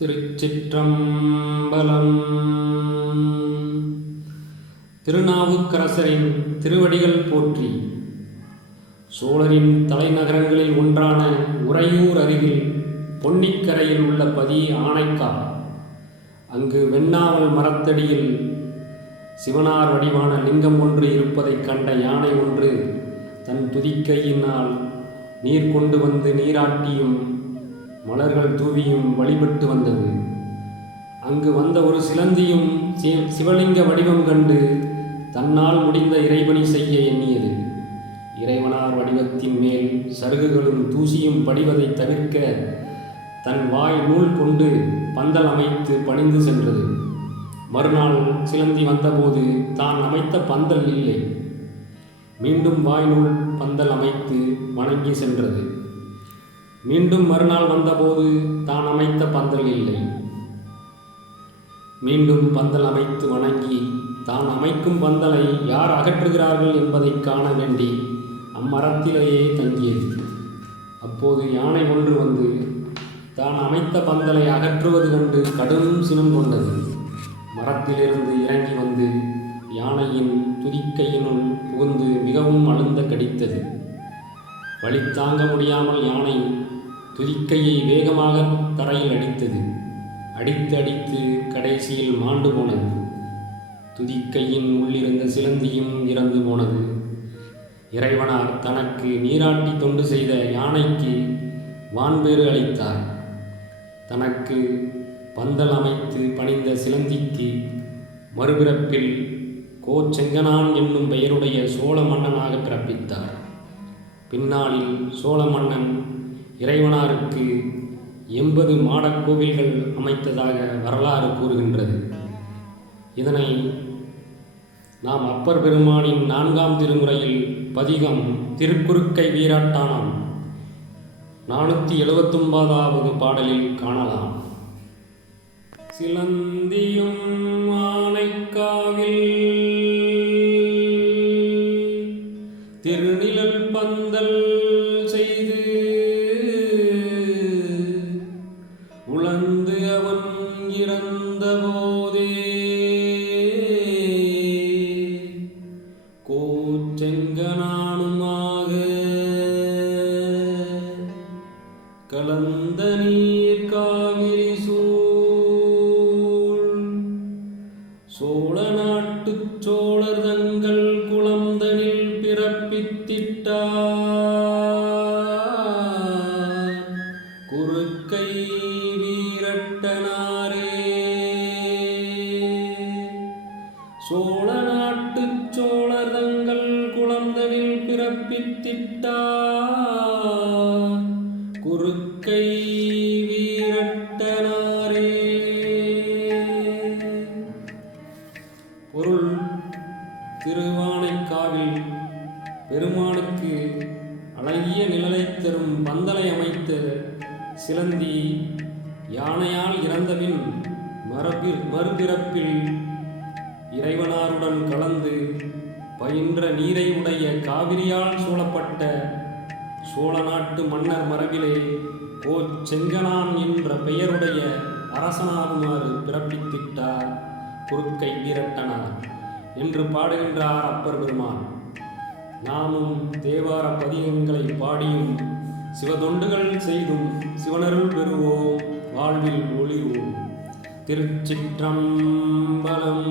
திருச்சிற்றம்பலம். திருநாவுக்கரசரின் திருவடிகள் போற்றி. சோழரின் தலைநகரங்களில் ஒன்றான உறையூர் அருகில் பொன்னிக்கரையில் உள்ள பதி ஆனைக்கா. அங்கு வெண்ணாவல் மரத்தடியில் சிவனார் வடிவான லிங்கம் ஒன்று இருப்பதைக் கண்ட யானை ஒன்று தன் துதிக்கையினால் நீர் கொண்டு வந்து நீராட்டியும் மலர்கள் தூவியும் வழிபட்டு வந்தது. அங்கு வந்த ஒரு சிலந்தியும் சிவலிங்க வடிவம் கண்டு தன்னால் முடிந்த இறைவனி செய்ய எண்ணியது. இறைவனார் வடிவத்தின் மேல் சருகுகளும் தூசியும் படிவதை தவிர்க்க தன் வாய் நூல் கொண்டு பந்தல் அமைத்து பணிந்து சென்றது. மறுநாள் சிலந்தி வந்தபோது தான் அமைத்த பந்தல் இல்லை. மீண்டும் வாய் நூல் பந்தல் அமைத்து வணங்கி சென்றது. மீண்டும் மறுநாள் வந்தபோது தான் அமைத்த பந்தல் இல்லை. மீண்டும் பந்தல் அமைத்து வணங்கி தான் அமைக்கும் பந்தலை யார் அகற்றுகிறார்கள் என்பதை காண வேண்டி அம்மரத்திலேயே தங்கியது. அப்போது யானை ஒன்று வந்து தான் அமைத்த பந்தலை அகற்றுவது கண்டு கடும் சினம் கொண்டது. மரத்திலிருந்து இறங்கி வந்து யானையின் துதிக்கையினுள் புகுந்து மிகவும் அழுந்த கடித்தது. வலி தாங்க முடியாமல் யானை துதிக்கையை வேகமாக தரையில் அடித்தது. அடித்து கடைசியில் மாண்டு போனது. துதிக்கையின் உள்ளிருந்த சிலந்தியும் இறந்து போனது. இறைவனார் தனக்கு நீராட்டி தொண்டு செய்த யானைக்கு வான்பேறு அளித்தார். தனக்கு பந்தல் அமைத்து பணிந்த சிலந்திக்கு மறுபிறப்பில் கோச்செங்கனான் என்னும் பெயருடைய சோழ மன்னனாக பிறப்பித்தார். பின்னாளில் சோழ மன்னன் இறைவனாருக்கு 80 மாடக் கோவில்கள் அமைத்ததாக வரலாறு கூறுகின்றது. இதனை நாம் அப்பர் பெருமானின் 4ஆம் திருமுறையில் பதிகம் திருக்குறுக்கை வீராட்டானம் 479வது பாடலில் காணலாம். சிலந்தியும் ஆனைக்காவில் திருநிழல் பந்தல் செய்து உழந்து அவன் இறந்த போதே கோச்செங்கனானுமாக கலந்த நீர் காவிரி சூழ் சோழ நாட்டுச் சோழர் தங்கள் குளம்தனில் பிறப்பித்திட்டார் குறுக்கை வீரட்டனாரே. சோழ நாட்டுச் சோழர் தங்கள் குளம்தனில் பிறப்பித்திட்டார் குறுக்கை வீரட்டனாரே. பொருள்: திருவானைக்காவில் பெருமானுக்கு அழகிய நிழலை தரும் பந்தலை அமைத்த சிலந்தி யானையால் இறந்தபின் மறுபிறப்பில் இறைவனாருடன் கலந்து பயின்ற நீரை உடைய காவிரியால் சூழப்பட்ட சோழ நாட்டு மன்னர் மரபிலே கோச்செங்கனான் என்ற பெயருடைய அரசனாகுமாறு பிறப்பித்திட்டார் குறுக்கை வீரட்டனார் என்று பாடுகின்றார் அப்பர் பெருமான். நாமும் தேவார பதிகங்களை பாடியும் சிவதொண்டுகள் செய்தும் சிவனருள் பெறுவோம், வாழ்வில் ஒளிவோம். திருச்சிற்றம்பலம்.